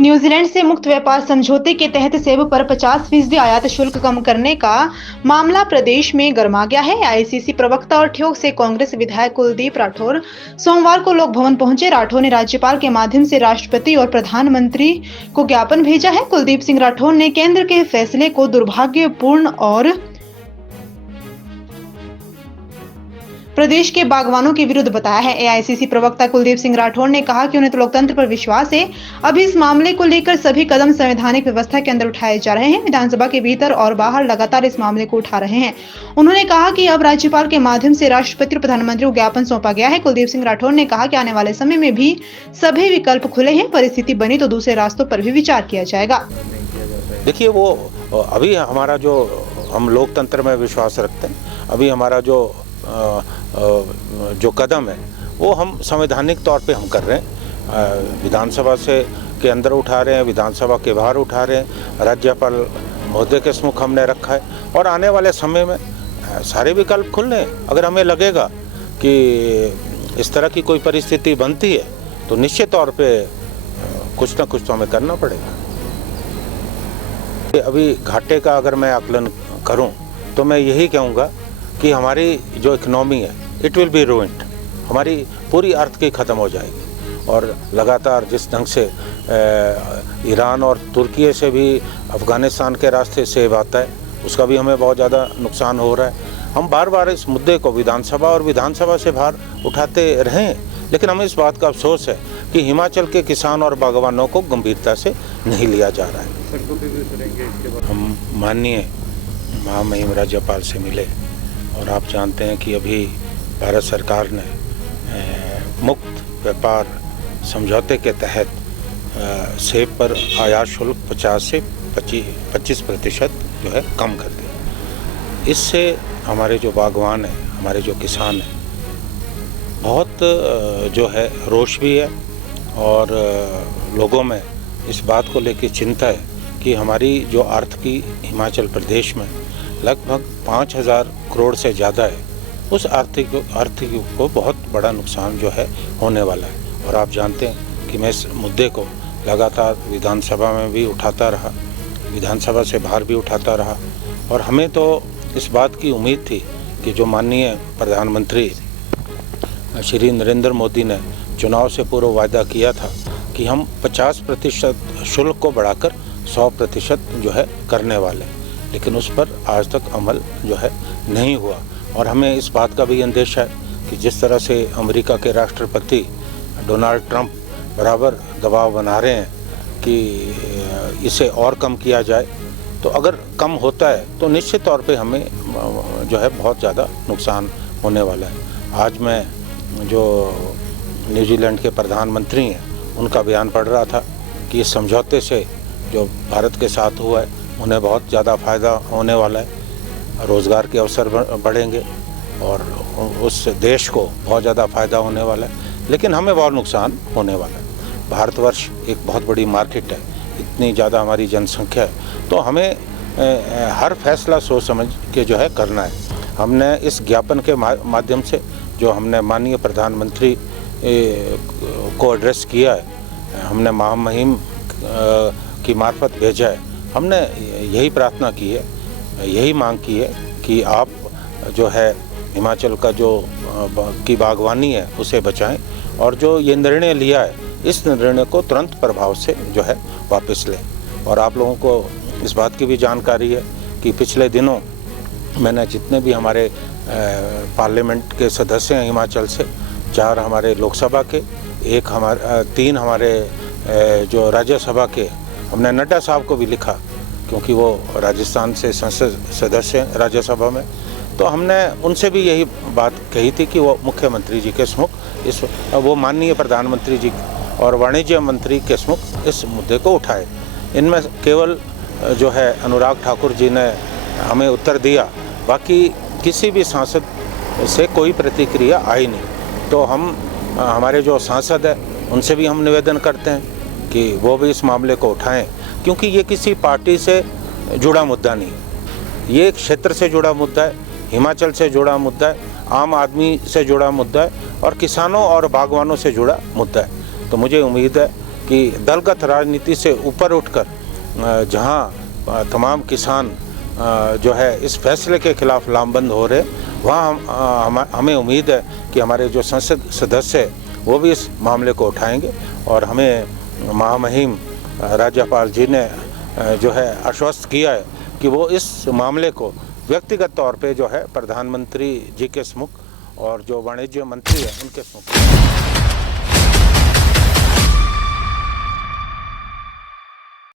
New Zealand से मुक्त व्यापार समझौते के तहत सेब पर 50% आयात शुल्क कम करने का मामला प्रदेश में गर्मा गया है। एआईसीसी प्रवक्ता और ठियोग से कांग्रेस विधायक कुलदीप राठौर सोमवार को लोक भवन पहुंचे। राठौर ने राज्यपाल के माध्यम से राष्ट्रपति और प्रधानमंत्री को ज्ञापन भेजा है। कुलदीप सिंह राठौर ने केंद्र के फैसले को दुर्भाग्यपूर्ण और प्रदेश के बागवानों के विरुद्ध बताया है। एआईसीसी प्रवक्ता कुलदीप सिंह राठौर ने कहा कि उन्हें लोकतंत्र पर विश्वास है। अभी इस मामले को लेकर सभी कदम संवैधानिक व्यवस्था के अंदर उठाए जा रहे हैं। विधानसभा के भीतर और बाहर लगातार इस मामले को उठा रहे हैं। उन्होंने कहा कि अब राज्यपाल के माध्यम से राष्ट्रपति और प्रधानमंत्री को ज्ञापन सौंपा गया है। कुलदीप सिंह राठौर ने कहा कि आने वाले समय में भी सभी विकल्प खुले हैं। परिस्थिति बनी तो दूसरे रास्तों पर भी विचार किया जाएगा। देखिए, वो अभी हमारा जो हम लोकतंत्र में विश्वास रखते हैं, अभी हमारा जो कदम है वो हम संवैधानिक तौर पे हम कर रहे हैं। विधानसभा से के अंदर उठा रहे हैं, विधानसभा के बाहर उठा रहे हैं। राज्यपाल महोदय के सम्मुख हमने रखा है और आने वाले समय में सारे विकल्प खुले हैं। अगर हमें लगेगा कि इस तरह की कोई परिस्थिति बनती है तो निश्चित तौर पे कुछ ना कुछ तो हमें करना पड़ेगा। अभी घाटे का अगर मैं आकलन करूं तो मैं यही कहूँगा कि हमारी जो इकोनॉमी है इट विल बी रूइंड। हमारी पूरी अर्थ की ख़त्म हो जाएगी और लगातार जिस ढंग से ईरान और तुर्की से भी अफ़गानिस्तान के रास्ते से आता है उसका भी हमें बहुत ज़्यादा नुकसान हो रहा है। हम बार बार इस मुद्दे को विधानसभा और विधानसभा से बाहर उठाते रहे हैं, लेकिन हमें इस बात का अफसोस है कि हिमाचल के किसान और बागवानों को गंभीरता से नहीं लिया जा रहा है। हम माननीय महामहिम राज्यपाल से मिले और आप जानते हैं कि अभी भारत सरकार ने मुक्त व्यापार समझौते के तहत सेब पर आयात शुल्क 50 से 25% जो है कम कर दिया। इससे हमारे जो बागवान हैं, हमारे जो किसान हैं, बहुत जो है रोष भी है और लोगों में इस बात को लेकर चिंता है कि हमारी जो अर्थ की हिमाचल प्रदेश में लगभग 5000 करोड़ से ज़्यादा है, उस आर्थिक को बहुत बड़ा नुकसान जो है होने वाला है। और आप जानते हैं कि मैं इस मुद्दे को लगातार विधानसभा में भी उठाता रहा, विधानसभा से बाहर भी उठाता रहा और हमें तो इस बात की उम्मीद थी कि जो माननीय प्रधानमंत्री श्री नरेंद्र मोदी ने चुनाव से पूर्व वायदा किया था कि हम 50% शुल्क को बढ़ाकर 100% जो है करने वाले, लेकिन उस पर आज तक अमल जो है नहीं हुआ। और हमें इस बात का भी अंदेशा है कि जिस तरह से अमेरिका के राष्ट्रपति डोनाल्ड ट्रंप बराबर दबाव बना रहे हैं कि इसे और कम किया जाए, तो अगर कम होता है तो निश्चित तौर पे हमें जो है बहुत ज़्यादा नुकसान होने वाला है। आज मैं जो न्यूजीलैंड के प्रधानमंत्री हैं उनका बयान पढ़ रहा था कि इस समझौते से जो भारत के साथ हुआ है उन्हें बहुत ज़्यादा फ़ायदा होने वाला है, रोज़गार के अवसर बढ़ेंगे और उस देश को बहुत ज़्यादा फ़ायदा होने वाला है, लेकिन हमें बहुत नुकसान होने वाला है। भारतवर्ष एक बहुत बड़ी मार्केट है, इतनी ज़्यादा हमारी जनसंख्या है, तो हमें हर फैसला सोच समझ के जो है करना है। हमने इस ज्ञापन के माध्यम से जो हमने माननीय प्रधानमंत्री को एड्रेस किया है, हमने महामहिम की मार्फत भेजा है। हमने यही प्रार्थना की है, यही मांग की है कि आप जो है हिमाचल का जो की बागवानी है उसे बचाएं और जो ये निर्णय लिया है इस निर्णय को तुरंत प्रभाव से जो है वापस लें। और आप लोगों को इस बात की भी जानकारी है कि पिछले दिनों मैंने जितने भी हमारे पार्लियामेंट के सदस्य हैं हिमाचल से, 4 हमारे लोकसभा के, 3 हमारे जो राज्यसभा के, हमने नड्डा साहब को भी लिखा क्योंकि वो राजस्थान से संसद सदस्य हैं राज्यसभा में, तो हमने उनसे भी यही बात कही थी कि वो मुख्यमंत्री जी के सम्मुख वो माननीय प्रधानमंत्री जी और वाणिज्य मंत्री के सम्मुख इस मुद्दे को उठाए। इनमें केवल जो है अनुराग ठाकुर जी ने हमें उत्तर दिया, बाकी किसी भी सांसद से कोई प्रतिक्रिया आई नहीं। तो हम हमारे जो सांसद हैं उनसे भी हम निवेदन करते हैं कि वो भी इस मामले को उठाएं, क्योंकि ये किसी पार्टी से जुड़ा मुद्दा नहीं, ये एक क्षेत्र से जुड़ा मुद्दा है, हिमाचल से जुड़ा मुद्दा है, आम आदमी से जुड़ा मुद्दा है और किसानों और बागवानों से जुड़ा मुद्दा है। तो मुझे उम्मीद है कि दलगत राजनीति से ऊपर उठकर जहां तमाम किसान जो है इस फैसले के खिलाफ लामबंद हो रहे, वहाँ हमें उम्मीद है कि हमारे जो संसद सदस्य हैं वो भी इस मामले को उठाएंगे और हमें महामहिम राज्यपाल जी ने जो है आश्वस्त किया है कि वो इस मामले को व्यक्तिगत तौर पे जो है प्रधानमंत्री जी के सम्मुख और जो वाणिज्य मंत्री है उनके सम्मुख